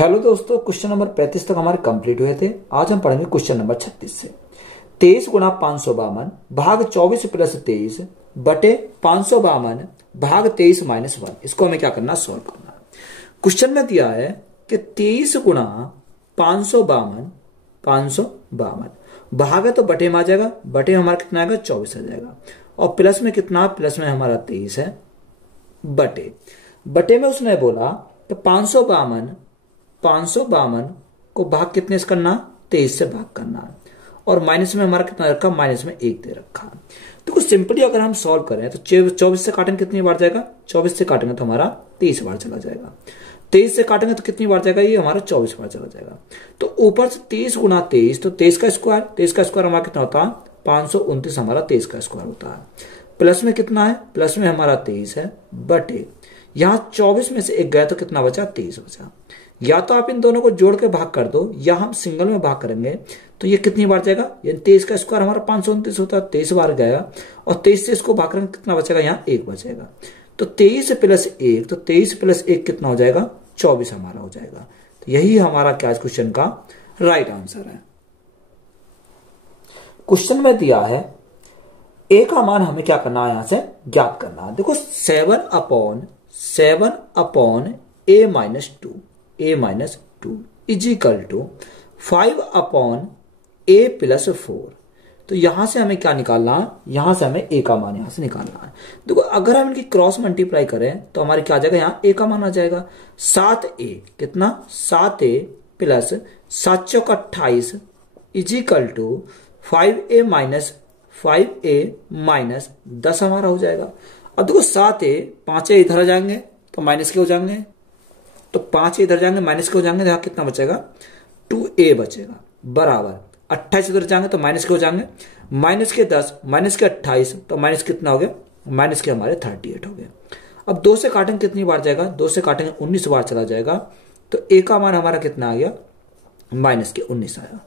Hello दोस्तों, question number 35 तक हमारे कंप्लीट हुए थे। आज हम पढ़ेंगे क्वेश्चन नंबर 36 से। 23 गुणा 552 भाग 24 प्लस 23 बटे 552 भाग 23 माइनस 1। इसको हमें क्या करना, सॉल्व करना। क्वेश्चन में दिया है कि 23 गुणा 552 भाग है तो बटे में आ जाएगा, बटे में हमारा कितना आएगा 24 आ जाएगा, और प्लस में कितना, प्लस में हमारा 23 है, बटे में उसने बोला कि 552 को भाग कितने से करना, 23 से भाग करना, और माइनस में हमारा कितना रखा, माइनस में 1 दे रखा। तो कुछ सिंपली अगर हम सॉल्व करें तो 24 से काटेंगे कितनी बार जाएगा, 24 से काटेंगे तो हमारा 23 बार चला जाएगा, 23 से काटेंगे तो कितनी बार जाएगा, ये हमारा 24 बार चला जाएगा। तो ऊपर से 23 गुणा 23, तो 23 का स्क्वायर हमारा कितना होता है 529, हमारा 23 का स्क्वायर होता है। प्लस में कितना है, प्लस में हमारा 23 है, बटे यहां 24 में से 1 गया तो कितना बचा, 23 बचा। या तो आप इन दोनों को जोड़ के भाग कर दो, या हम सिंगल में भाग करेंगे तो ये कितनी बार जाएगा, यानी 23 का स्क्वायर हमारा 529 होता है, 23 बार गया, और 23 से इसको भाग करेंगे कितना बचेगा, यहाँ 1 बचेगा। तो 23 प्लस 1, तो 23 प्लस 1 कितना हो जाएगा, 24 हमारा हो जाएगा। तो यही हमारा क्या क्वेश्चन का राइट आंसर है। क्वेश्चन में दिया है ए का मान हमें क्या करना है, यहां से ज्ञात करना है। देखो 7 upon a minus two is equal to 5 upon a plus 4। तो यहां से हमें क्या निकालना है, यहां से हमें a का मान यहां से निकालना है। देखो अगर हम इनकी क्रॉस मल्टीप्लाई करें तो हमारी क्या आ जाएगा, यहां a का मान आ जाएगा 7a, कितना 7a प्लस 7 चौक 28 is equal to 5a minus 10 हमारा हो जाएगा। अब देखो 7a 5a इधर आ जाएंगे तो माइनस के हो जाएंगे, तो 5 इधर जाएंगे माइनस के हो जाएंगे, यहां कितना बचेगा 2a बचेगा, बराबर 28 इधर जाएंगे तो माइनस के हो जाएंगे, माइनस के 10 माइनस के 28, तो माइनस कितना हो गया, माइनस के हमारे 38 हो गए। अब 2 से काटेंगे कितनी बार जाएगा, 2 से काटेंगे 19 बार चला जाएगा, तो a का मान हमारा कितना आ गया, माइनस के 19 आया।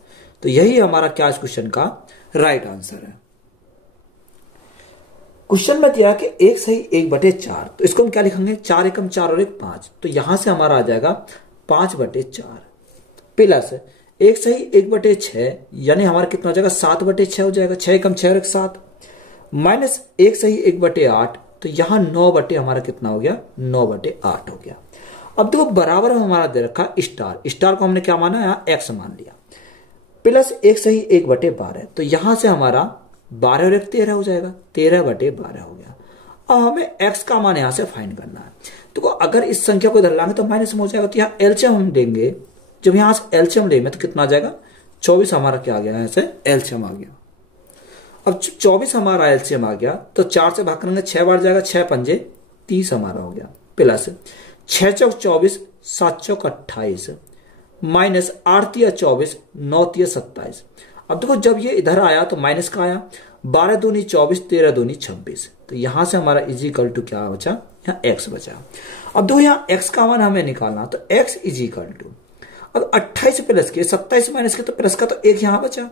तो यही हमारा क्या इस क्वेश्चन का राइट आंसर है। क्वेश्चन में दिया कि 1 सही 1/4, तो इसको हम क्या लिखेंगे, 4 एकम 4 और 1 5, तो यहां से हमारा आ जाएगा 5/4 प्लस 1 सही 1/6, यानी हमारा कितना हो जाएगा 7/6 हो जाएगा, 6 एकम 6 और 1 7, माइनस 1 सही 1/8, तो यहां 9 हमारा कितना हो गया, 9/8 हो गया। अब देखो बराबर हमारा दे रखा स्टार को हमने क्या माना, यहां x मान लिया, प्लस 1 सही 1/12, तो यहां से हमारा 12 और 1 13 हो जाएगा, 13/12 हो गया। अब हमें x का मान यहां से फाइंड करना है। तो अगर इस संख्या को इधर लाएंगे तो माइनस में हो जाएगा, तो यहाँ एलसीएम हम लेंगे, जब यहां से एलसीएम लेंगे तो कितना आ जाएगा 24 हमारा क्या आ गया, यहां से एलसीएम आ गया। अब 24 हमारा एलसीएम आ गया तो 4 से भाग करेंगे 6 बार जाएगा, 6 पंजे 30 हमारा हो गया, प्लस 6 चौक 24 7 चौक 28 माइनस 8 तिया 24 9 तिया 27। अब देखो जब ये इधर आया तो माइनस का आया, 12 दूनी 24 13 दूनी 26, तो यहां से हमारा इज इक्वल टू क्या बचा, यहाँ x बचा। अब देखो यहाँ x का मान हमें निकालना, तो x इज इक्वल टू, अब 28 प्लस के 27 माइनस के, तो प्लस का तो 1 यहां बचा,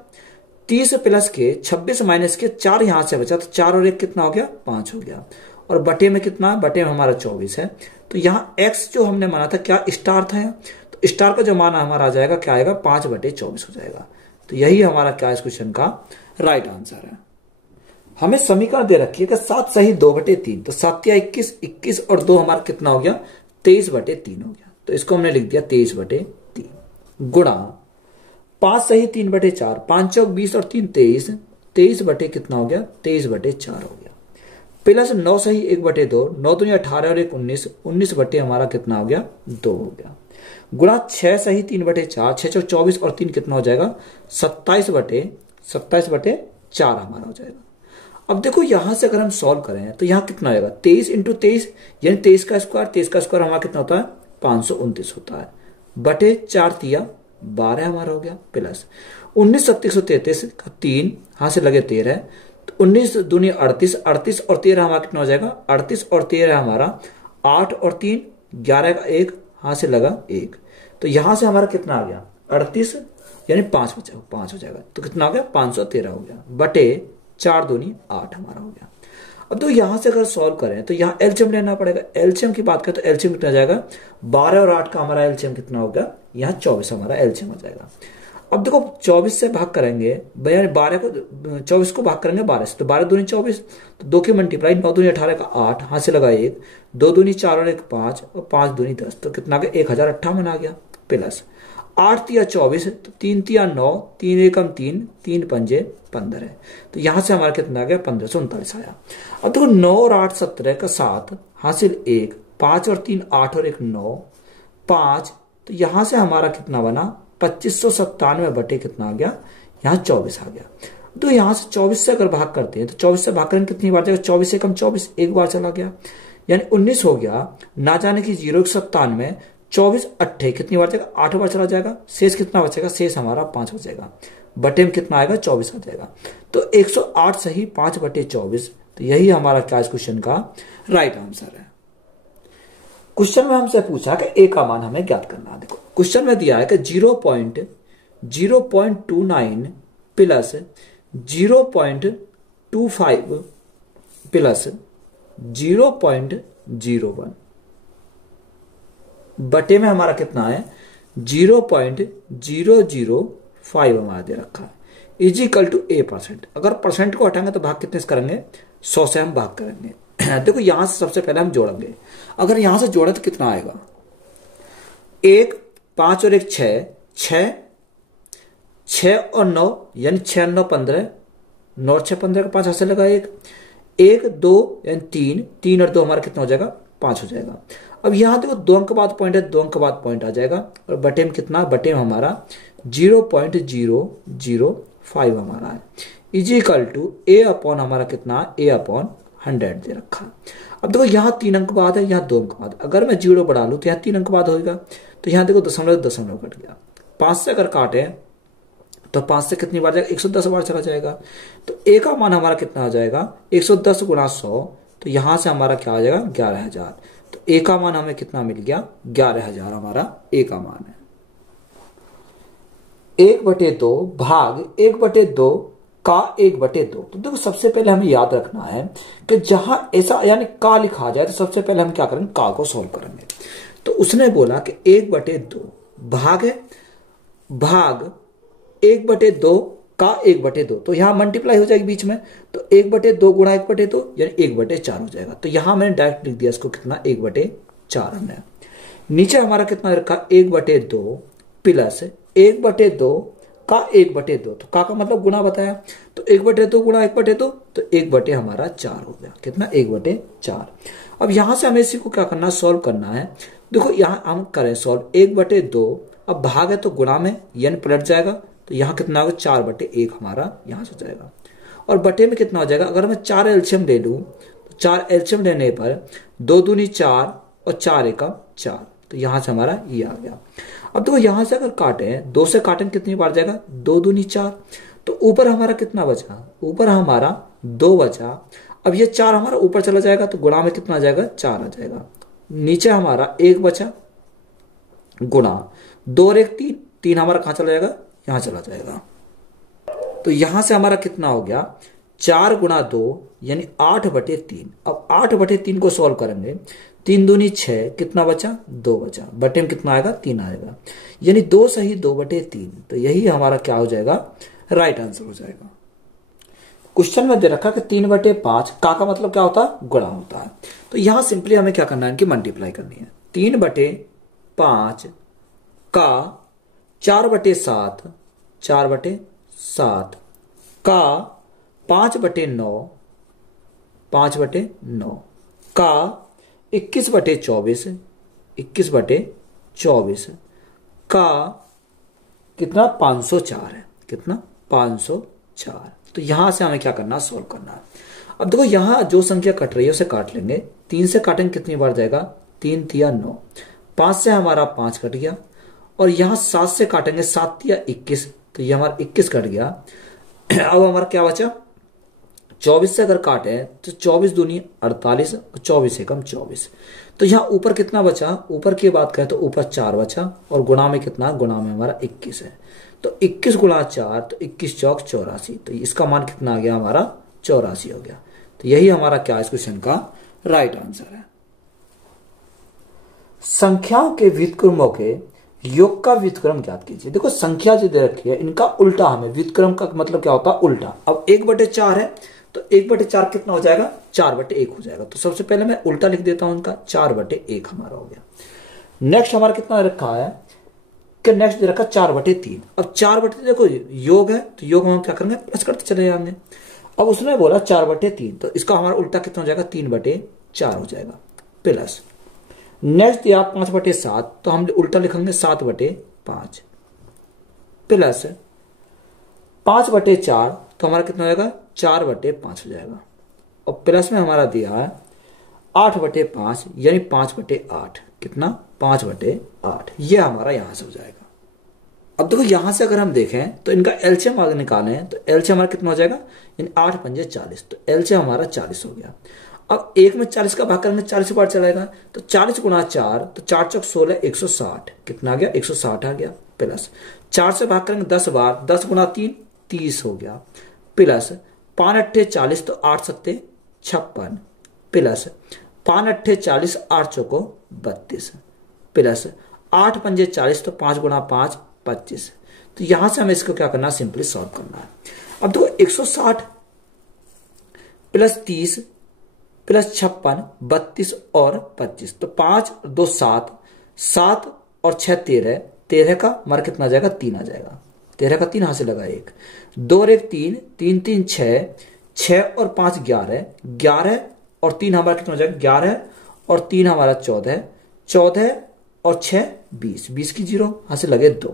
30 प्लस के 26 माइनस के 4 यहां से बचा, तो 4 और 1 कितना हो गया 5 हो गया, और बटे में कितना, बटे में हमारा 24 है। तो यहाँ x जो हमने माना था क्या स्टार था, तो स्टार का जो मान हमारा आ जाएगा क्या आएगा 5/24 हो जाएगा। तो यही हमारा क्या इस क्वेश्चन का राइट आंसर है। हमें समीकरण दे रखी है कि 7 सही 2/3, तो 7 या 21, 21 और 2 हमारा कितना हो गया 23/3 हो गया, तो इसको हमने लिख दिया 23/3 गुणा 5 सही 3/4, 5 चौक 20 और 3 23, 23 बटे कितना हो गया 23/4 हो गया, प्लस 9 सही 1/2, 9 दूनी 18 और 1 19, 19 बटे हमारा कितना हो गया 2 हो गया, गुणा 6 सही 3/4, 6 चौक 24 और 3 कितना हो जाएगा 27/4 हमारा हो जाएगा। अब देखो यहां से अगर हम सॉल्व करें तो यहां कितना आएगा 23 इंटू 23, यानी 23 का स्क्वायर हमारा कितना होता है 529 होता है, बटे 4 तिया 12 हमारा हो गया, प्लस 19 7 133 का 3 यहां से लगे 13, तो 19 दूनी 38, 38 और 13 हमारा कितना हो जाएगा 38 और 13 हमारा 8 और 3 11 का 1 यहां से लगा 1, तो यहां से हमारा कितना आ गया 38, यानी 5 बचा 5 हो जाएगा, तो कितना हो गया 513 हो गया, बटे 4 दूनी 8 हमारा हो गया। अब तो यहां से अगर सॉल्व करें तो यहाँ एलसीएम लेना पड़ेगा। एलसीएम की बात करें तो एलसीएम कितना जाएगा, 12 और 8 का हमारा एलसीएम कितना होगा, यहाँ 24 हमारा एलसीएम हो जाएगा। अब देखो 24 से भाग करेंगे भैया, 12 को 24 को भाग करेंगे 12 से, तो 12 दूनी 24, तो 2 की मल्टीप्लाई 9 दूनी 18 का 8, हाथ से लगा 1, 2 दूनी 4 और 1 5 और 5 दूनी 10, तो कितना आ गया 1058 आ गया। प्लस 8 तिया 24, तो 3 तिया 9, 3 एकम 3, 3 पंजे 15 है, तो यहां से हमारा कितना आ गया 1539 आया। अब देखो 9 और 8 17 का 7, हासिल 1, 5 और 3 8 और 1 9, 5, तो यहां से हमारा कितना बना 2597 बटे कितना आ गया, यहाँ 24 आ गया। तो यहां से 24 से अगर भाग करते हैं तो 24 से भाग करेंगे कितनी बार जाएगा, 24 एकम 24, एक बार चला गया, यानी 19 हो गया। ना जाने की 0 97, 24 अट्ठे कितनी बार जाएगा, 8 बार चला जाएगा। शेष कितना बचेगा, शेष हमारा 5 बचेगा, बटे में कितना आएगा 24 आ जाएगा। तो 108 सही 5 बटे 24, तो यही हमारा क्या इस क्वेश्चन का राइट आंसर है। क्वेश्चन में हमसे पूछा कि ए का मान हमें ज्ञात करना है। देखो क्वेश्चन में दिया है कि 0.29 प्लस 0.25 प्लस 0.01 बटे में हमारा कितना है 0.005 हमारा दे रखा है, इजिकल टू a%। अगर परसेंट को हटाएंगे तो भाग कितने से करेंगे, 100 से हम भाग करेंगे। देखो यहां से सबसे पहले हम जोड़ेंगे, अगर यहां से जोड़े तो कितना आएगा, 1 5 और 1 6, 6 और 9 यानी 6 9 15, 9 और 6 15 का 5 हाथ से लगा 1, 1 2 यानी 3, 3 और 2 हमारा कितना हो जाएगा 5 हो जाएगा। अब यहां देखो 2 अंक बाद पॉइंट है, 2 अंक बाद पॉइंट आ जाएगा, और बटे में कितना, बटे में हमारा 0.005 हमारा है, इजिकल टू a अपॉन हमारा कितना, a अपॉन 100 दे रखा है। अब देखो यहाँ 3 अंक बाद है, यहाँ 2 अंक बाद, अगर मैं 0 बढ़ा लूं तो यहाँ 3 अंक बाद होगा, तो यहाँ देखो दशमलव दशमलव कट गया। 5 से अगर काटे तो 5 से कितनी बार जाएगा, 110 बार चला जाएगा। तो a का मान हमारा कितना आ जाएगा 110 गुणा 100, तो यहां से हमारा क्या आ जाएगा 11,000। तो a का मान हमें कितना मिल गया 11,000 हमारा a का मान है। 1/2 भाग 1/2 का 1/2। तो देखो सबसे पहले हमें याद रखना है कि जहां ऐसा यानी का लिखा जाए तो सबसे पहले हम क्या करेंगे, का को सॉल्व करेंगे। तो उसने बोला कि 1/2 भाग है, भाग 1/2 का 1/2, तो यहां मल्टीप्लाई हो जाएगी बीच में, तो 1/2 गुणा 1/2 यानी 1/4 हो जाएगा। तो यहां मैंने डायरेक्ट लिख दिया इसको कितना 1/4 हमने। नीचे हमारा कितना रखा 1/2 प्लस 1/2 का 1/2, तो का मतलब गुणा बताया, तो 1/2 गुणा 1/2 तो 1/4 हमारा 4 हो गया, कितना 1/4। अब यहां से हमें इसी को क्या करना, सॉल्व करना है। देखो यहां हम करें सॉल्व 1/2, अब भाग है तो गुणा में यानी पलट जाएगा, तो यहां कितना होगा 4/1 हमारा यहां से जाएगा, और बटे में कितना हो जाएगा, अगर मैं 4 एलसीएम ले लूं तो 4 एलसीएम लेने पर 2 दूनी 4 और 4 एकम 4, तो यहां से हमारा ये आ गया। अब देखो यहां से अगर काटे 2 से काटें कितनी बार जाएगा, 2 दूनी 4, तो ऊपर हमारा कितना बचा, ऊपर हमारा 2 बचा। अब ये 4 हमारा ऊपर चला जाएगा, तो गुणा में कितना आ जाएगा 4 आ जाएगा। नीचे हमारा 1 बचा, गुणा 2 और 1 3, 3 हमारा कहां चला जाएगा, यहां चला जाएगा। तो यहां से हमारा कितना हो गया 4 गुणा 2 यानी 8/3। अब 8/3 को सॉल्व करेंगे, 3 दूनी 6, कितना बचा 2 बचा, बटे में कितना आएगा 3 आएगा, यानी 2 सही 2/3। तो यही हमारा क्या हो जाएगा राइट आंसर हो जाएगा। क्वेश्चन में दे रखा कि 3/5 का मतलब क्या होता है, गुणा होता है। तो यहां सिंपली हमें क्या करना है, इनकी मल्टीप्लाई करनी है। 3/5 का 4/7, 4/7 का 5/9, 5/9 का 21/24, 21/24 का कितना 504 है, कितना 504। तो यहां से हमें क्या करना, सोल्व करना है। अब देखो यहां जो संख्या कट रही है उसे काट लेंगे। 3 से काटेंगे कितनी बार जाएगा, 3 तिया 9, 5 से हमारा 5 कट गया, और यहां 7 से काटेंगे 7 तिया 21, तो ये हमारा 21 कट गया। अब हमारा क्या बचा, 24 से अगर काटे तो 24 दूनी 48, 24 एकम 24, तो यहाँ ऊपर कितना बचा, ऊपर की बात करें तो ऊपर 4 बचा, और गुणा में कितना, गुणा में हमारा 21 है, तो 21 गुणा 4, तो 21 चौक 84, तो इसका मान कितना आ गया हमारा 84 हो गया। तो यही हमारा क्या इस क्वेश्चन का राइट आंसर है। संख्याओं के व्युत्क्रमों के योग का व्युत्क्रम ज्ञात कीजिए। देखो संख्या जो दे रखी है इनका उल्टा हमें, व्युत्क्रम का मतलब क्या होता है उल्टा। अब 1/4 है तो 1/4 कितना हो जाएगा, 4/1 हो जाएगा। तो सबसे पहले मैं उल्टा लिख देता हूं इनका, 4/1 हमारा हो गया। नेक्स्ट हमारा कितना रखा है कि नेक्स्ट दे रखा 4/3। अब 4/3 देखो योग है तो योग हम क्या करेंगे, प्लस करते चले जाएंगे। अब उसने बोला 4/3 तो इसका हमारा उल्टा कितना हो जाएगा, 3/4 हो जाएगा प्लस। नेक्स्ट दिया 5/7 तो हम उल्टा लिखेंगे 7/5 प्लस 5/4 तो हमारा कितना हो जाएगा, 4/5 हो जाएगा। और प्लस में हमारा दिया है 8/5 यानी 5/8 कितना, 5/8 ये हमारा यहां से हो जाएगा। अब देखो यहां से अगर हम देखें तो इनका एलसीएम अगर निकालें तो एलसीएम हमारा कितना हो जाएगा, यानी 8 पंजे 40 तो एलसीएम हमारा 40 हो गया। अब 1 में 40 का भाग करेंगे 40 से बाहर चलाएगा तो 40 गुणा 4 तो 4 चौक 16 160 कितना आ गया, 160 आ गया प्लस 4 से भाग करेंगे 10 बार, 10 गुणा 3 30 हो गया प्लस 5 अट्ठे 40 तो 8 सत्ते 56 प्लस 5 अट्ठे 40 8 चौको 32 प्लस 8 पंजे 40 तो 5 गुणा 5 25। तो यहां से हमें इसको क्या करना है, सिंपली सॉल्व करना है। अब देखो 160 प्लस 30 प्लस 56 32 और 25 तो 5 2 7 7 और 6 13 13 का हमारा कितना आ जाएगा, 3 आ जाएगा। 13 का 3 यहां से लगा 1 2 और 1 3 3 3 6 6 और 5 11 11 और 3 हमारा कितना हो जाएगा, 11 और 3 हमारा 14 14 और 6 20 20 की 0 यहां से लगे 2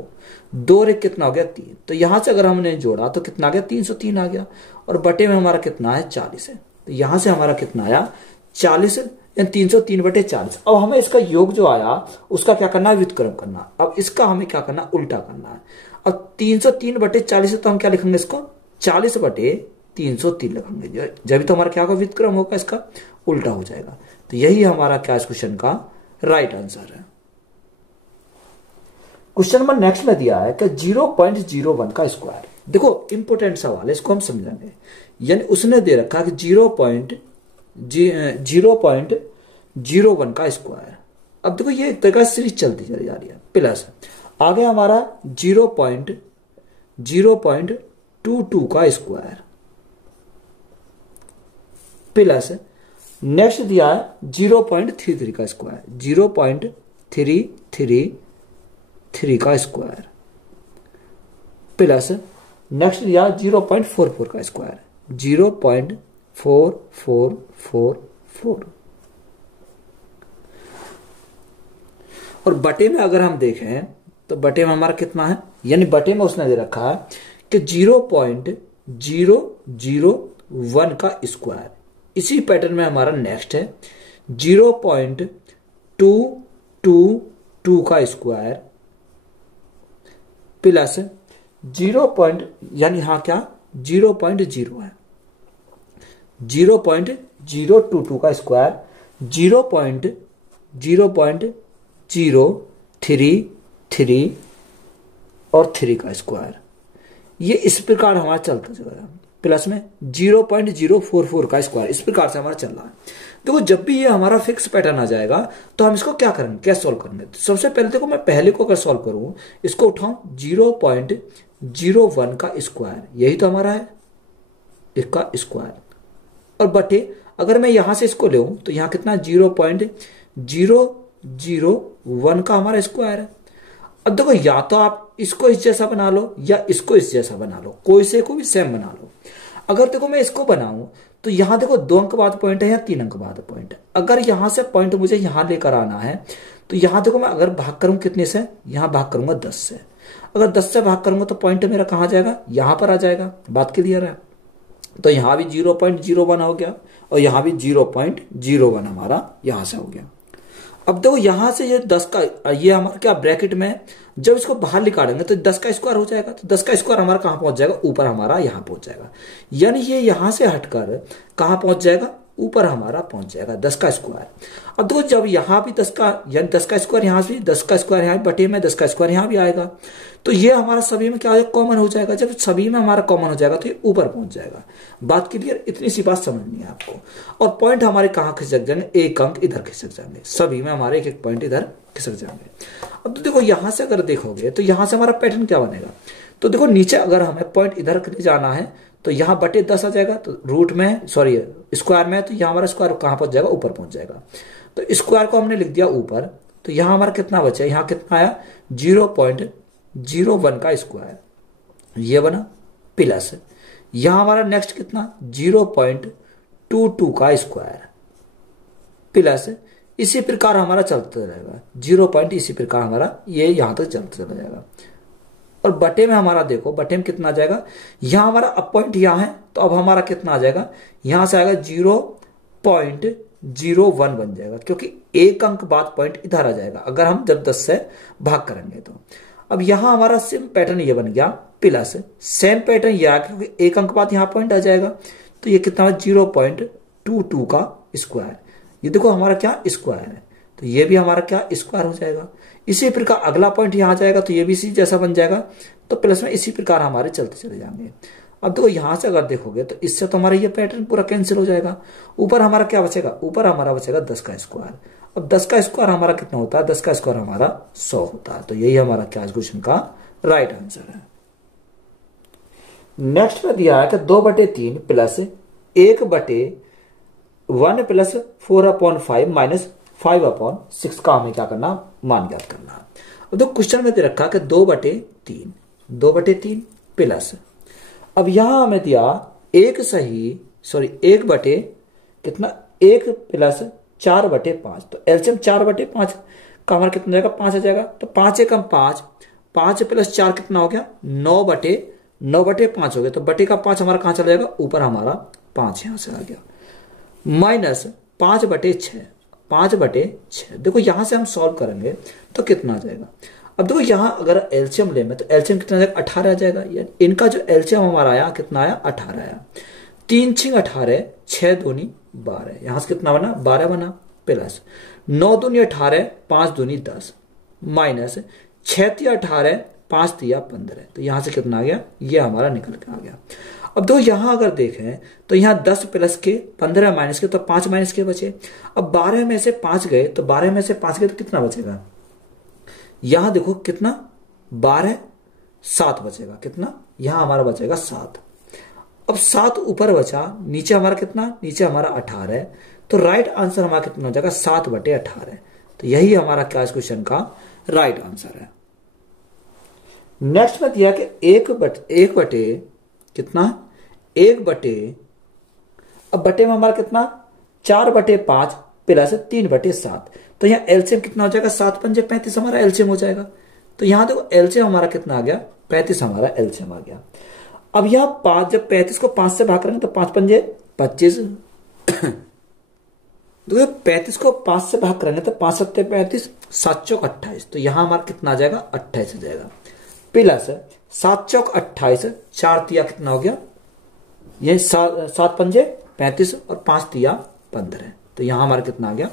2 और 1 कितना हो गया 3। तो यहां से अगर हमने जोड़ा तो कितना आ गया, 303 आ गया। और बटे में हमारा कितना है, 40 है। तो यहां से हमारा कितना आया, 40 यानी 303/40। अब हमें इसका योग जो आया उसका क्या करना है, व्युत्क्रम करना। अब इसका हमें क्या करना, उल्टा करना है। अब 303/40 तो हम क्या लिखेंगे इसको, 40/303 लिखेंगे। जब तो हमारा क्या होगा, व्युत्क्रम होगा, इसका उल्टा हो जाएगा। तो यही हमारा क्या इस क्वेश्चन का राइट आंसर है। क्वेश्चन नंबर नेक्स्ट में दिया है कि 0.01 का स्क्वायर। देखो इंपोर्टेंट सवाल है, इसको हम समझेंगे। यानी उसने दे रखा कि 0.01 का स्क्वायर। अब देखो ये एक तरह सीरीज चलती चली जा रही है प्लस आगे हमारा 0.22 का स्क्वायर प्लस नेक्स्ट दिया है 0.33 का स्क्वायर, 0.333 का स्क्वायर प्लस नेक्स्ट दिया 0.44 का स्क्वायर, 0.4444 और बटे में अगर हम देखें तो बटे में हमारा कितना है, यानी बटे में उसने दे रखा है कि 0.001 का स्क्वायर। इसी पैटर्न में हमारा नेक्स्ट है 0.222 का स्क्वायर प्लस 0. यानी यहां क्या 0.0 है, 0.022 का स्क्वायर, 0.033 और 3 का स्क्वायर। ये इस प्रकार हमारा चलता चलेगा प्लस में 0.044 का स्क्वायर। इस प्रकार से हमारा चल रहा है। देखो जब भी ये हमारा फिक्स पैटर्न आ जाएगा तो हम इसको क्या करेंगे, क्या सॉल्व करेंगे। तो सबसे पहले देखो मैं पहले को अगर सॉल्व करूं, इसको उठाऊं 0.01 का स्क्वायर, यही तो हमारा है इसका स्क्वायर, और बटे अगर मैं यहां से इसको ले तो यहां कितना 0.001 का हमारा स्क्वायर है। अब देखो या तो आप इसको इस जैसा बना लो या इसको इस जैसा बना लो, कोई से को भी सेम बना लो। अगर देखो मैं इसको बनाऊं तो यहां देखो 2 अंक बाद पॉइंट है या 3 अंक बाद पॉइंट है। अगर यहां से पॉइंट मुझे यहां लेकर आना है तो यहां देखो मैं अगर भाग करूं कितने से, यहां भाग करूंगा 10 से। अगर 10 से भाग करूंगा तो पॉइंट मेरा कहां जाएगा, यहां पर आ जाएगा। बात क्लियर है। तो यहां भी 0.01 हो गया और यहां भी 0.01 हमारा यहां से हो गया। अब देखो यहां से ये 10 का ये हमारा क्या ब्रैकेट में, जब इसको बाहर निकालेंगे तो 10 का स्क्वायर हो जाएगा। तो 10 का स्क्वायर हमारा कहां पहुंच जाएगा, ऊपर हमारा यहां पहुंच जाएगा। यानी ये यहां से हटकर कहां पहुंच जाएगा, ऊपर हमारा पहुंच जाएगा 10 का स्क्वायर। अब देखो जब यहाँ भी 10 का, यानी 10 का स्क्वायर यहाँ भी, 10 का स्क्वायर यहाँ बटे में 10 का स्क्वायर यहाँ भी आएगा, तो ये हमारा सभी में क्या हो जाएगा, कॉमन हो जाएगा। जब सभी में हमारा कॉमन हो जाएगा तो ये ऊपर पहुंच जाएगा। बात क्लियर, इतनी सी बात समझनी है आपको। और पॉइंट हमारे कहाँ खिसक जाएंगे, एक अंक इधर खिसक जाएंगे, सभी में हमारे एक एक पॉइंट इधर खिसक जाएंगे। अब तो देखो यहां से अगर देखोगे तो यहां से हमारा पैटर्न क्या बनेगा, तो देखो नीचे अगर हमें पॉइंट इधर जाना है तो यहां बटे 10 आ जाएगा, तो रूट में सॉरी स्क्वायर में, तो यहां हमारा स्क्वायर कहां पहुंच जाएगा, ऊपर पहुंच जाएगा। तो स्क्वायर को हमने लिख दिया ऊपर, तो यहां हमारा कितना बचा, यहां कितना आया 0.01 का स्क्वायर, ये बना प्लस यहां हमारा नेक्स्ट कितना 0.22 का स्क्वायर प्लस इसी प्रकार हमारा चलता रहेगा 0 पॉइंट, इसी प्रकार हमारा ये यहां तक चलता चला जाएगा। और बटे में हमारा देखो, बटे में कितना आ जाएगा, यहां हमारा अब पॉइंट यहां है तो अब हमारा कितना आ जाएगा, यहां से आएगा 0.01 बन जाएगा, क्योंकि एक अंक बाद पॉइंट इधर आ जाएगा अगर हम जब 10 से भाग करेंगे तो। अब यहां हमारा सेम पैटर्न ये बन गया प्लस सेम पैटर्न ये आ, क्योंकि एक अंक बाद यहां पॉइंट आ जाएगा, तो ये कितना 0.22 का स्क्वायर, ये देखो हमारा क्या स्क्वायर है, तो ये भी हमारा क्या स्क्वायर हो जाएगा। इसी प्रकार अगला पॉइंट यहां जाएगा तो ये भी इसी जैसा बन जाएगा, तो प्लस में इसी प्रकार हमारे चलते चले जाएंगे। अब देखो यहां से अगर देखोगे तो इससे तो हमारा ये पैटर्न पूरा कैंसिल हो जाएगा। ऊपर हमारा क्या बचेगा, ऊपर हमारा बचेगा 10 का स्क्वायर। अब 10 का स्क्वायर हमारा कितना होता है, 10 का स्क्वायर हमारा 100 होता है। तो यही हमारा क्या क्वेश्चन का राइट आंसर है। नेक्स्ट में दिया है कि 2/3 प्लस 1/1 प्लस 4/5 माइनस 5/6 का हमें क्या करना, मान ज्ञात करना। अब तो क्वेश्चन में दे रखा कि 2/3 प्लस, अब यहां हमें दिया 1 प्लस 4/5, तो एलसीएम 4/5 का हमारा कितना जाएगा, 5 आ जाएगा। तो 5 एकम 5, 5 प्लस 4 कितना हो गया, 9/5 हो गया। तो बटे का 5 हमारा कहां चला जाएगा, ऊपर हमारा 5 यहां से आ गया, माइनस 5/6। देखो यहां से हम सॉल्व करेंगे तो कितना आ जाएगा। अब देखो यहां अगर एलसीएम ले में तो एलसीएम कितना आ जाएगा, 18 आ जाएगा। इनका जो एलसीएम हमारा आया कितना आया, 18 आया। 3 6 18, 6 दूनी 12, यहां से कितना बना, 12 बना, प्लस 9 दूनी 18, 5 दूनी 10, माइनस 6 तिया 18, 5 तिया 15, तो यहां से कितना आ गया, ये हमारा निकल के आ गया। अब दो यहां अगर देखें तो यहां 10 प्लस के 15 माइनस के, तो 5 माइनस के बचे। अब 12 में से 5 गए तो 12 में से 5 गए तो कितना बचेगा, यहां देखो कितना 12 7 बचेगा, कितना यहां हमारा बचेगा 7। अब 7 ऊपर बचा, नीचे हमारा कितना, नीचे हमारा 18, तो राइट आंसर हमारा कितना हो जाएगा, 7/18। तो यही हमारा क्या इस क्वेश्चन का राइट आंसर है। नेक्स्ट में दिया कि 1 बटे कितना, 1 बटे, अब बटे में हमारा कितना 4/5 प्लस 3/7, तो यहाँ एलसीएम कितना हो जाएगा, 7 पंजे 35 हमारा एलसीएम हो जाएगा। तो यहां देखो एलसीएम हमारा कितना आ गया, 35 हमारा एलसीएम आ गया। अब यहां 5, जब 35 को 5 से भाग करेंगे तो 5 पंजे 25, तो 35 को 5 से भाग करेंगे तो 5 7 35, 7 चौक 28, तो यहां हमारा कितना आ जाएगा, 28 हो जाएगा, प्लस 7 चौक 28, 4 तिया कितना हो गया, ये 7 पंजे 35 और 5 तिया 15, तो यहां हमारा कितना आ गया,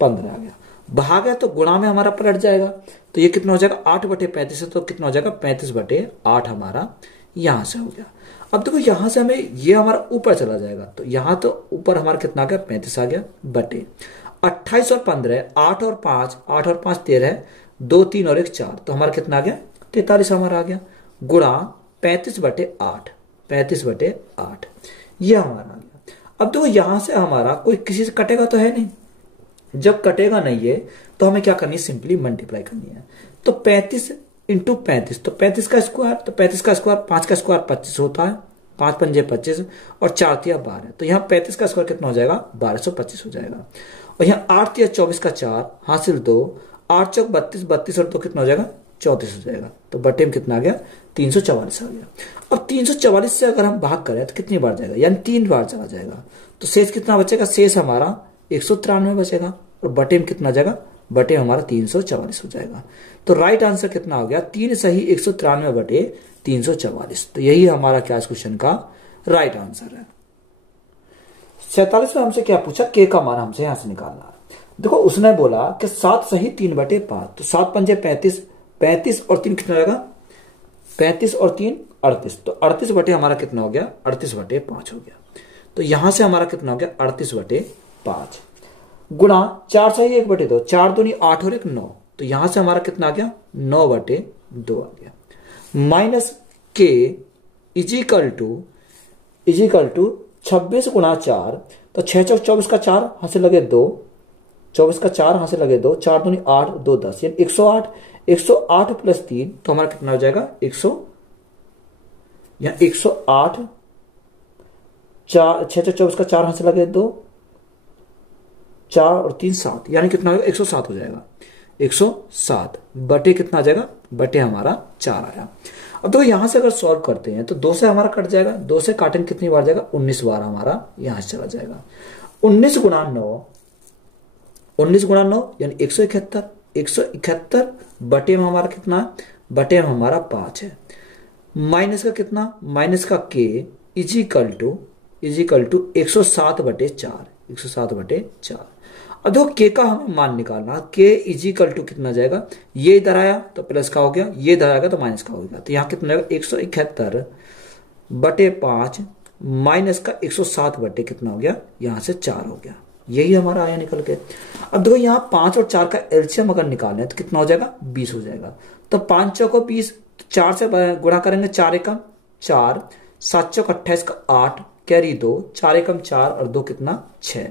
15 आ गया। भाग है तो गुणा में हमारा पलट जाएगा, तो ये कितना हो जाएगा, 8/35 है, तो कितना हो जाएगा 35/8 हमारा यहां से हो गया। अब देखो यहां से हमें ये हमारा ऊपर चला जाएगा, तो यहां तो ऊपर हमारा कितना आ गया, 35 आ गया, बटे 28 और 15, 8 और 5 13, 2 3 और 1 4, तो हमारा कितना आ गया, 43 हमारा आ गया, गुणा 35/8, 35/8 ये हमारा आ गया। अब देखो यहां से हमारा कोई किसी से कटेगा तो है नहीं, जब कटेगा नहीं है तो हमें क्या करनी है, सिंपली मल्टीप्लाई करनी है। तो 35 इंटू 35, तो 35 का स्क्वायर, तो 35 का स्क्वायर 5 का स्क्वायर 25 होता है, 5 पंजे 25 और 4 तिया 12, तो यहाँ 35 का स्क्वायर कितना हो जाएगा, 1225 हो जाएगा। और यहाँ 8 तिया 24 का 4 हासिल 2, 8 चौक 32, 32 और 2 कितना हो जाएगा, 34 हो जाएगा। तो बटे में कितना आ गया, 344 आ गया। अब 344 से अगर हम भाग करें तो कितनी बार जाएगा, यानी 3 बार चला जाएगा, तो शेष कितना बचेगा, शेष हमारा 193 बचेगा, और बटे में कितना जाएगा, बटे हमारा 344 हो जाएगा। तो राइट आंसर कितना हो गया, 3 सही 193/344। तो यही हमारा क्या क्वेश्चन का राइट आंसर है। 47 में हमसे क्या पूछा, के का मान हमसे यहां से निकालना है। देखो उसने बोला कि 7 सही 3/5, तो 7 पंजे 35, 35 और 3 कितना रहेगा, 35 और 3 38, तो 38 बटे हमारा कितना हो गया, 38/5 हो गया। तो यहां से हमारा कितना हो गया, 38/5 गुणा 4 सही 1/2, 4 दूनी 8 और 1 9, तो यहां से हमारा कितना आ गया, 9/2 आ गया। माइनस के इजिकल टू 26 गुणा 4, तो 6 चौक 24 का 4 हाथ से लगे 2, 24 का 4 हाथ से लगे 2, 4 दूनी 8, 2 10, यानी 108, 108 प्लस 3, तो हमारा कितना हो जाएगा, 108, 6 चौक 24 का 4 हाथ से लगे 2, 4 और 3 7, यानी कितना होगा, 107 हो जाएगा। 107 बटे कितना आ जाएगा, बटे हमारा 4 आया। अब तो यहां से अगर सॉल्व करते हैं तो 2 से हमारा कट जाएगा, 2 से काटेंगे कितनी बार जाएगा, 19 बार हमारा यहां से चला जाएगा। 19 गुणा 9, 19 गुणा 9 यानी 171, 171 बटे में हमारा कितना, बटे में हमारा 5 है। माइनस का कितना, माइनस का के इजिकल टू 107/4, 107/4। अब देखो के का हमें मान निकालना, के इजिकल टू कितना जाएगा, ये इधर आया तो प्लस का हो गया, ये इधर आएगा तो माइनस का हो गया, तो यहाँ कितना जाएगा, 171/5 माइनस का 107 बटे कितना हो गया, यहां से 4 हो गया, यही हमारा आया निकल के। अब देखो यहाँ 5 और 4 का एलसीएम अगर निकालना है तो कितना हो जाएगा, 20 हो जाएगा। तो 5 चौको 20, 4 से गुणा करेंगे, 4 एकम 4, 7 चौक 28 का 8, कैरी 2, 4 एकम 4 और 2 कितना 6,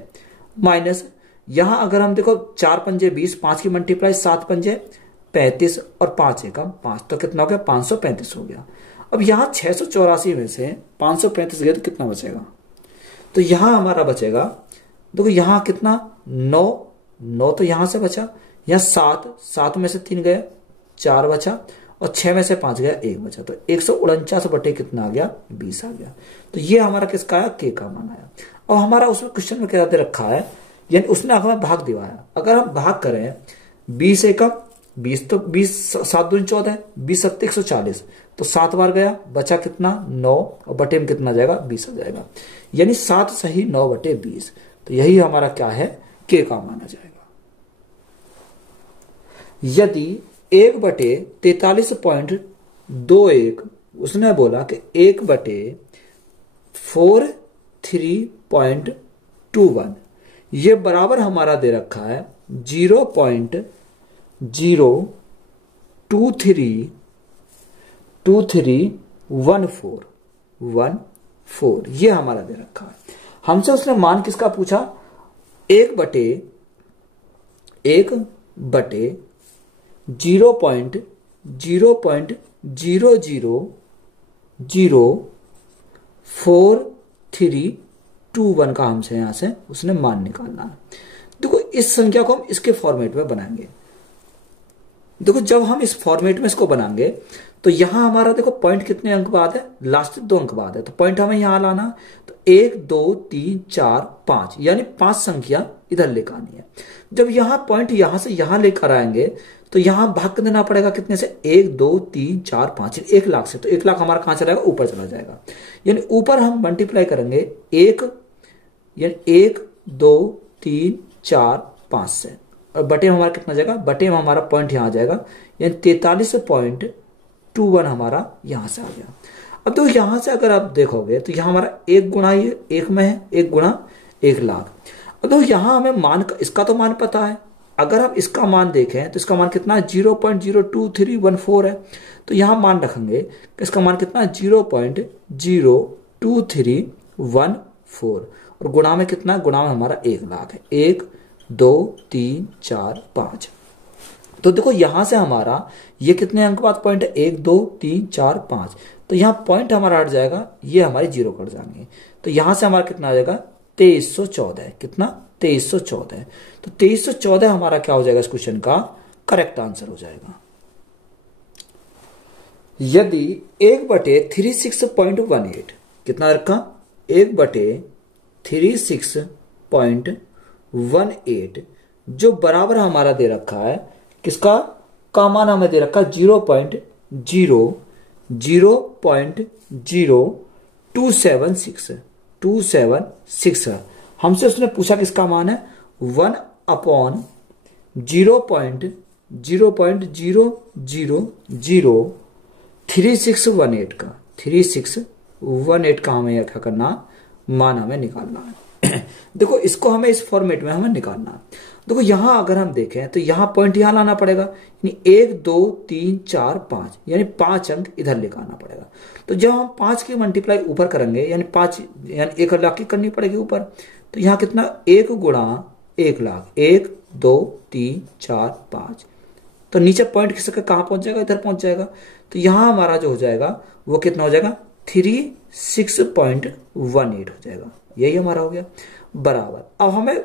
माइनस यहां अगर हम देखो 4 पंजे 20, 5 की मल्टीप्लाई 7 पंजे 35 और 5 एकम 5, तो कितना हो गया, 535 हो गया। अब यहां 684 में से 535 गया तो कितना बचेगा, तो यहां हमारा बचेगा, देखो यहां कितना 9 तो यहां से बचा, यहां 7 में से 3 गया 4 बचा, और 6 में से 5 गया 1 बचा, तो 149 बटे कितना आ गया, 20 आ गया। तो ये हमारा किसका आया, के का मान आया। और हमारा उसमें क्वेश्चन में क्या दे रखा है, यानी उसने हमें भाग दिवाया, अगर हम भाग करें 20 एकम 20, तो 20 7 दूनी 14, 20 सत्ते 140, तो 7 बार गया, बचा कितना 9, और बटे में कितना जाएगा, 20 हो जाएगा, यानी 7 सही 9/20, तो यही हमारा क्या है, के का माना जाएगा। यदि 1/43.21 उसने बोला कि 1/43.21 ये बराबर हमारा दे रखा है 0.02314 ये हमारा दे रखा है। हमसे उसने मान किसका पूछा, 1/0.00004321 का हमसे यहां से उसने मान निकालना है। देखो इस संख्या को हम इसके फॉर्मेट में बनाएंगे। देखो जब हम इस फॉर्मेट में इसको बनाएंगे तो यहां हमारा देखो पॉइंट कितने अंक बाद है, लास्ट 2 अंक बाद है, तो पॉइंट हमें यहां लाना, तो 1 2 3 4 5 यानी 5 संख्या इधर लेकर आनी है। जब यहां पॉइंट यहां से यहां लेकर आएंगे तो यहां भाग देना पड़ेगा कितने से, 1 2 3 4 5, 1 लाख से, तो 1 लाख हमारा कहां चला जाएगा, ऊपर चला जाएगा, यानी ऊपर हम मल्टीप्लाई करेंगे 1 यानी 1 2 3 4 5 से, और बटे में हमारा कितना जाएगा, बटे में हमारा पॉइंट यहां आ जाएगा, यानी 43.21 हमारा यहां से आ गया। अब तो यहां से अगर आप देखोगे तो यहां हमारा 1 गुणा ये 1 में है, 1 गुणा 1 लाख। अब तो यहां हमें मान इसका तो मान पता है, अगर हम इसका मान देखें तो इसका मान कितना है, 0.02314 है, तो यहां मान रखेंगे कि इसका मान कितना है, 0.02314, और गुणा में कितना, गुणा में हमारा 1 लाख है, 1 2 3 4 5। तो देखो यहां से हमारा ये कितने अंक बाद पॉइंट है, 1 2 3 4 5, तो यहां पॉइंट हमारा हट जाएगा, ये हमारे 0 कट जाएंगे, तो यहां से हमारा कितना आ जाएगा, 2314, कितना 2314, तो 2314 हमारा क्या हो जाएगा, इस क्वेश्चन का करेक्ट आंसर हो जाएगा। यदि 1/36.18 कितना रखा, 1/36.18 जो बराबर हमारा दे रखा है किसका, का मान हमें दे रखा है 0.00276 हमसे उसने पूछा किसका मान है 1/0.0003618 का 3618 का हमें क्या करना, मान हमें निकालना है। देखो इसको हमें इस फॉर्मेट में हमें निकालना है। देखो यहां अगर हम देखें तो यहां पॉइंट यहां लाना पड़ेगा, यानी 1 2 3 4 5, यानी 5 अंक इधर लेकर आना पड़ेगा। तो जब हम 5 की मल्टीप्लाई ऊपर करेंगे यानी 5 यानी 1 लाख की करनी पड़ेगी ऊपर, तो यहां कितना 1 गुणा 1 लाख 1 2 3 4 5, तो नीचे पॉइंट खिसक कहां पहुंच जाएगा, इधर पहुंच जाएगा। तो यहां हमारा जो हो जाएगा वो कितना हो जाएगा 36.18 हो जाएगा, यही हमारा हो गया बराबर। अब हमें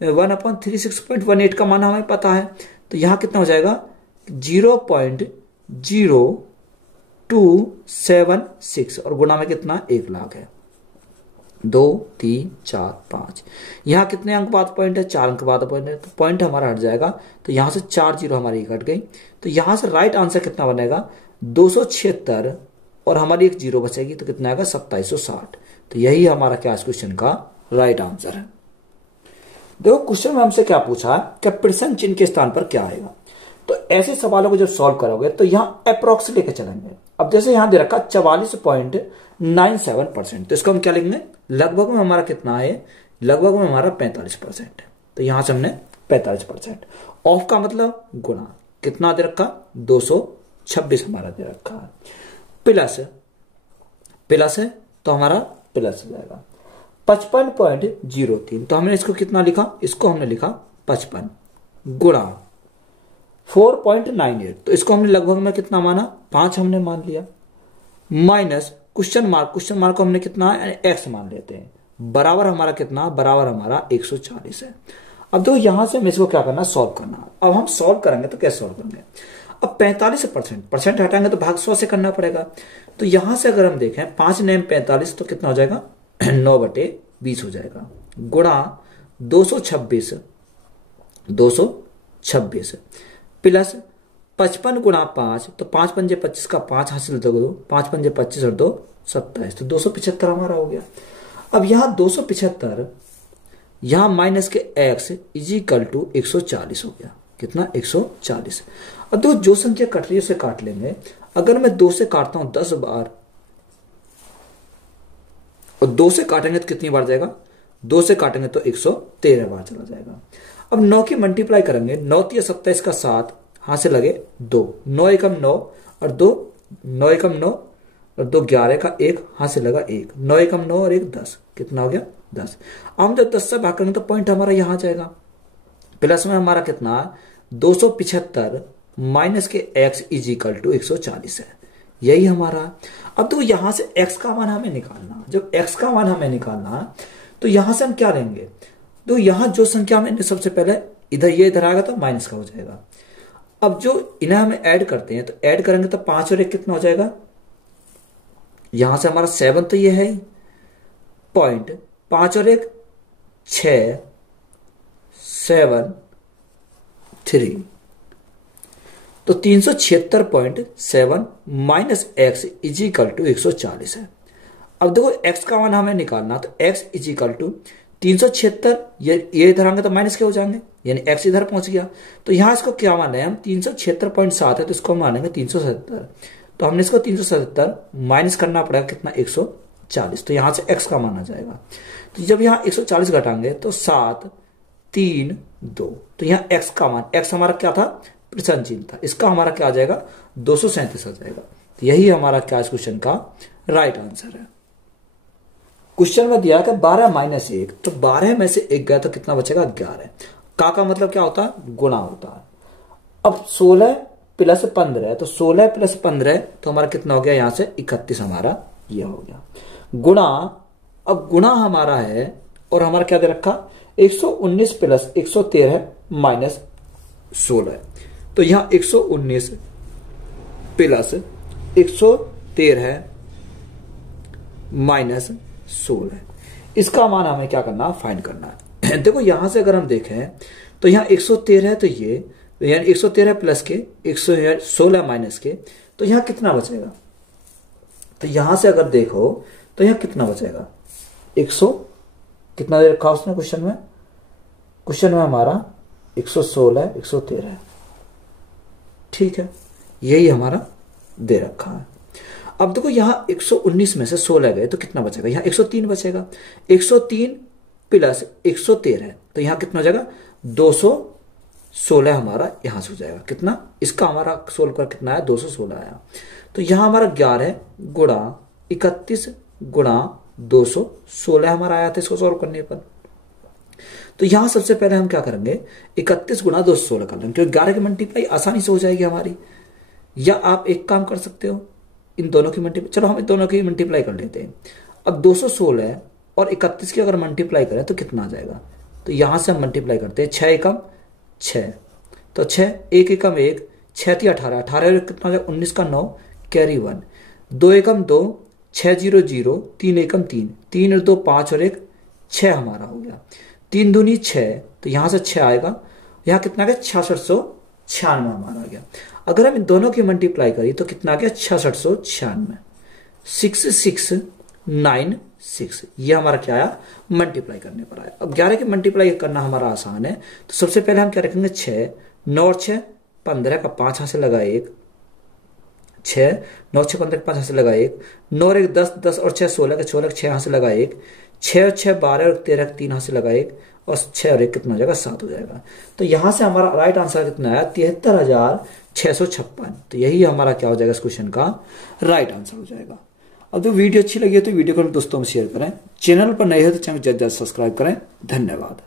1/36.18 का मान हमें पता है, तो यहां कितना हो जाएगा 0.0276 और गुणा में कितना 1 लाख है 2 3 4 5। यहां कितने अंक बाद पॉइंट है 4 अंक बाद पॉइंट है, तो पॉइंट हमारा हट जाएगा। तो यहां से 4 जीरो हमारी कट गई, तो यहां से राइट आंसर कितना बनेगा 276 और हमारी एक जीरो बचेगी, तो कितना आएगा 2760। तो यही हमारा क्या इस क्वेश्चन का राइट आंसर है। देखो क्वेश्चन में हमसे क्या पूछा है कि प्रश्न चिन्ह के स्थान पर क्या आएगा। तो ऐसे सवालों को जब सॉल्व करोगे तो यहां अप्रोक्स लेके चलेंगे। अब जैसे यहां दे रखा 44.97%, तो इसको हम क्या लिखेंगे लगभग में हमारा कितना है, लगभग में हमारा 45% है। तो यहां से हमने 45%। ऑफ का मतलब गुणा, कितना दे रखा 226 हमारा दे रखा है, प्लस प्लस है तो हमारा प्लस हो जाएगा 55.03। तो हमने इसको कितना लिखा, इसको हमने लिखा 55 गुणा 4.98, तो इसको हमने लगभग में कितना माना 5 हमने मान लिया, माइनस क्वेश्चन मार्क को हमने कितना एक्स मान लेते हैं, बराबर हमारा कितना, बराबर हमारा 140 है। अब देखो यहां से हमें इसको क्या करना, सॉल्व करना। अब हम सॉल्व करेंगे तो कैसे सॉल्व करेंगे, अब 45% हटाएंगे तो भाग 100 से करना पड़ेगा। तो यहां से अगर हम देखें 5 9 45, तो कितना हो जाएगा 9/20 हो जाएगा, गुणा 226 प्लस 55 गुणा 5, तो 5 पंजे 25 का 5 हासिल दो, 5 पंजे 25 और 2 27, तो 275 हमारा हो गया। अब यहां 275 यहां माइनस के x इजिकल टू 140 हो गया, कितना 140। अब दो जो संख्या कट रही है उसे काट लेंगे। अगर मैं 2 से काटता हूं 10 बार और 2 से काटेंगे तो कितनी बार जाएगा, 2 से काटेंगे तो 113 बार चला जाएगा। अब 9 की मल्टीप्लाई करेंगे, 9 3 27 का 7 हाथ से लगे 2, 9 एकम 9 और 2 9 एकम 9 और 2 11 का 1 हाथ से लगा 1, 9 एकम 9 और 1 10, कितना हो गया 10। अब हम जब 10 से भाग करेंगे तो पॉइंट हमारा यहां जाएगा, प्लस में हमारा कितना 275 माइनस के x इजिकल टू 140 है, यही हमारा। अब तो यहां से x का मान हमें निकालना, जब x का मान हमें निकालना तो यहां से हम क्या लेंगे, तो यहां जो संख्या में सबसे पहले इधर ये इधर आएगा तो माइनस का हो जाएगा। अब जो इन्हें हमें ऐड करते हैं तो ऐड करेंगे तो 5 और 1 कितना हो जाएगा, यहां से हमारा 7 तो ये है पॉइंट, 5 और 1 6 7 3, तो 376.7 माइनस एक्स इजिकल टू 140 है। अब देखो x का मान हमें निकालना, तो x इजिकल टू 376, ये इधर आएंगे तो माइनस के हो जाएंगे, यानी x इधर पहुंच गया। तो यहां इसको क्या मान रहे हैं हम 376.7 है, तो इसको हम मानेंगे 377। तो हमने इसको 377 माइनस करना पड़ेगा कितना 140, तो यहां से x का मान आ जाएगा। तो जब यहां 140 घटाएंगे तो 7 3 2, तो यहां x का मान, x हमारा क्या था प्रश्न चिन्ह था, इसका हमारा क्या आ जाएगा 237 आ जाएगा। तो यही हमारा क्या इस क्वेश्चन का राइट आंसर है। क्वेश्चन में दिया है 12 माइनस 1, तो 12 में से 1 गया तो कितना बचेगा 11। का मतलब क्या होता है, गुणा होता है। अब 16 प्लस 15, तो 16 प्लस 15 तो हमारा कितना हो गया, यहां से 31 हमारा ये हो गया, गुणा। अब गुणा हमारा है और हमारा क्या दे रखा 119 प्लस 113 माइनस 16, तो यहां 119 प्लस 113 माइनस 16, इसका मान हमें क्या करना, फाइंड करना है। देखो यहां से अगर हम देखें तो यहां 113 है, तो ये यानी 113 प्लस के 116 माइनस के, तो यहां कितना बचेगा, तो यहां से अगर देखो तो यहां कितना बचेगा कितना दे रखा उसने क्वेश्चन में? क्वेश्चन में हमारा 116 113, ठीक है, यही हमारा दे रखा है। अब देखो यहां 119 में से 16 गए तो कितना बचेगा? यहां 103 बचेगा। 103 प्लस 113 तो यहां कितना हो जाएगा? 216 हमारा यहां से हो जाएगा। कितना? इसका हमारा सोल्व कर कितना आया? 216 आया। तो यहां हमारा 11 गुणा 31 गुणा 216 हमारा आया था इसको सोल्व करने पर। तो यहां सबसे पहले हम क्या करेंगे? 31 गुणा 216 कर लेंगे, क्योंकि 11 की मल्टीप्लाई आसानी से हो जाएगी हमारी। या आप एक काम कर सकते हो, इन दोनों की मल्टीप्लाई, चलो हम इन दोनों की मल्टीप्लाई कर लेते हैं। अब 216 और 31 की अगर मल्टीप्लाई करें तो कितना आ जाएगा? तो यहां से हम मल्टीप्लाई करते हैं, 6 एकम 6, तो 6 1 एकम 1, 6 थी 18, 18 कितना हो जाएगा? 19 का 9 कैरी 1, 2 एकम 2, 6 0 0, 3 एकम 3, 3 और 2 5 और 1 6 हमारा हो गया। 3 दूनी 6, तो यहां से 6 आएगा, यहां कितना आ गया? 6696 हमारा आ गया। अगर हम इन दोनों की मल्टीप्लाई करें तो कितना आ गया? 6696, 6696, ये हमारा क्या आया? मल्टीप्लाई करने पर आया। अब 11 की मल्टीप्लाई करना हमारा आसान है, तो सबसे पहले हम क्या रखेंगे? 6 9 और 6 15 का 5 हाथ से लगा 1, 6 9 6 15 का 5 हाथ से लगा 1, 9 और 1 10, 10 और 6 16 का 16 6 हाथ से लगा 1, 6 और 6 12 और 13 का 3 हाथ से लगा 1, और 6 और 1 कितना हो जाएगा? 7 हो जाएगा। तो यहां से हमारा राइट आंसर कितना आया? 73,656। तो यही हमारा क्या हो जाएगा इस क्वेश्चन का राइट आंसर हो जाएगा। अब जो वीडियो अच्छी लगी है तो वीडियो को दोस्तों में शेयर करें, चैनल पर नए हो तो चैनल जल्द सब्सक्राइब करें। धन्यवाद।